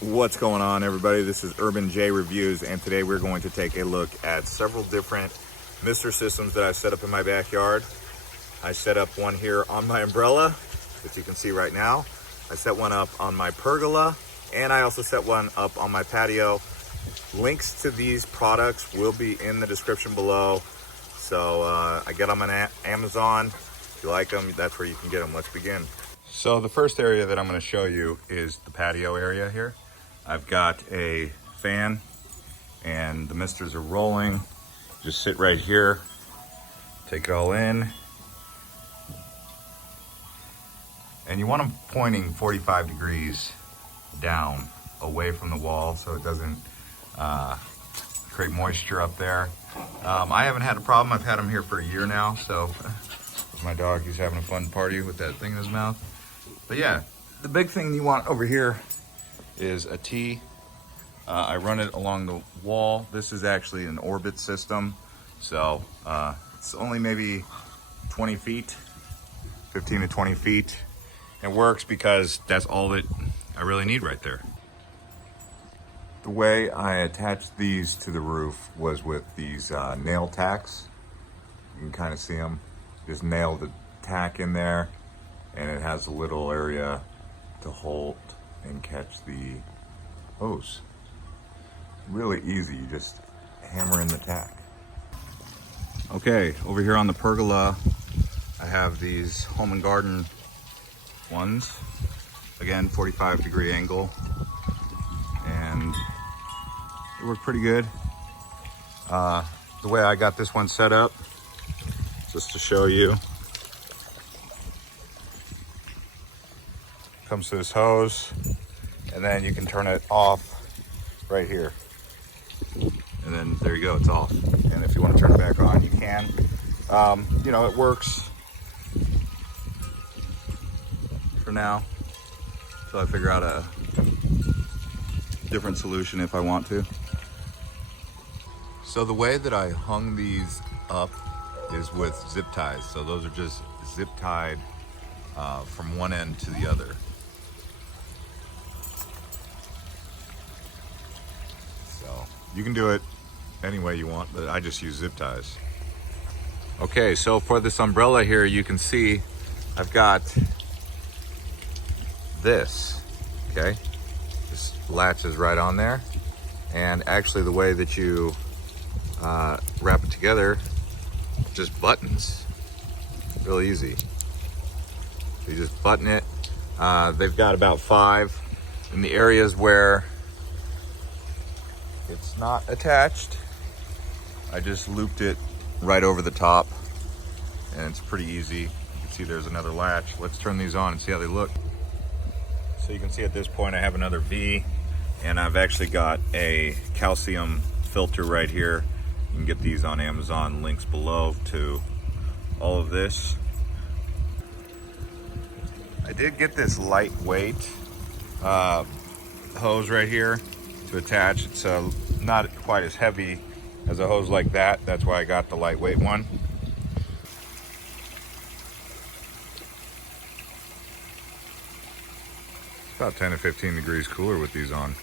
What's going on, everybody? This is Urban J Reviews, and today we're going to take a look at several different mister systems that I've set up in my backyard. I set up one here on my umbrella, which you can see right now. I set one up on my pergola, and I also set one up on my patio. Links to these products will be in the description below. So I get them on Amazon. If you like them, that's where you can get them. Let's begin. So the first area that I'm going to show you is the patio area here. I've got a fan and the misters are rolling. Just sit right here, take it all in. And you want them pointing 45 degrees down away from the wall so it doesn't create moisture up there. I haven't had a problem. I've had them here for a year now. So my dog, he's having a fun party with that thing in his mouth. But yeah, the big thing you want over here is a T. I run it along the wall. This is actually an orbit system. So it's only maybe 20 feet, 15 to 20 feet. It works because that's all that I really need right there. The way I attached these to the roof was with these nail tacks. You can kind of see them. Just nail the tack in there, and it has a little area to hold and catch the hose. Really easy, you just hammer in the tack. Okay, over here on the pergola, I have these home and garden ones. Again, 45-degree angle, and they work pretty good. The way I got this one set up, just to show you, comes to this hose, and then you can turn it off right here. And then there you go, it's off. And if you want to turn it back on, you can. You know, it works for now until I figure out a different solution if I want to. So the way that I hung these up is with zip ties. So those are just zip tied from one end to the other. So you can do it any way you want, but I just use zip ties. Okay, so for this umbrella here, you can see I've got this, okay? This latches right on there. And actually the way that you wrap it together, just buttons, real easy. So you just button it. They've got about 5 in the areas where it's not attached. I just looped it right over the top, and it's pretty easy. You can see there's another latch. Let's turn these on and see how they look. So you can see at this point I have another V, and I've actually got a calcium filter right here. You can get these on Amazon, links below to all of this. I did get this lightweight hose right here to attach. It's not quite as heavy as a hose like that. That's why I got the lightweight one. It's about 10 to 15 degrees cooler with these on.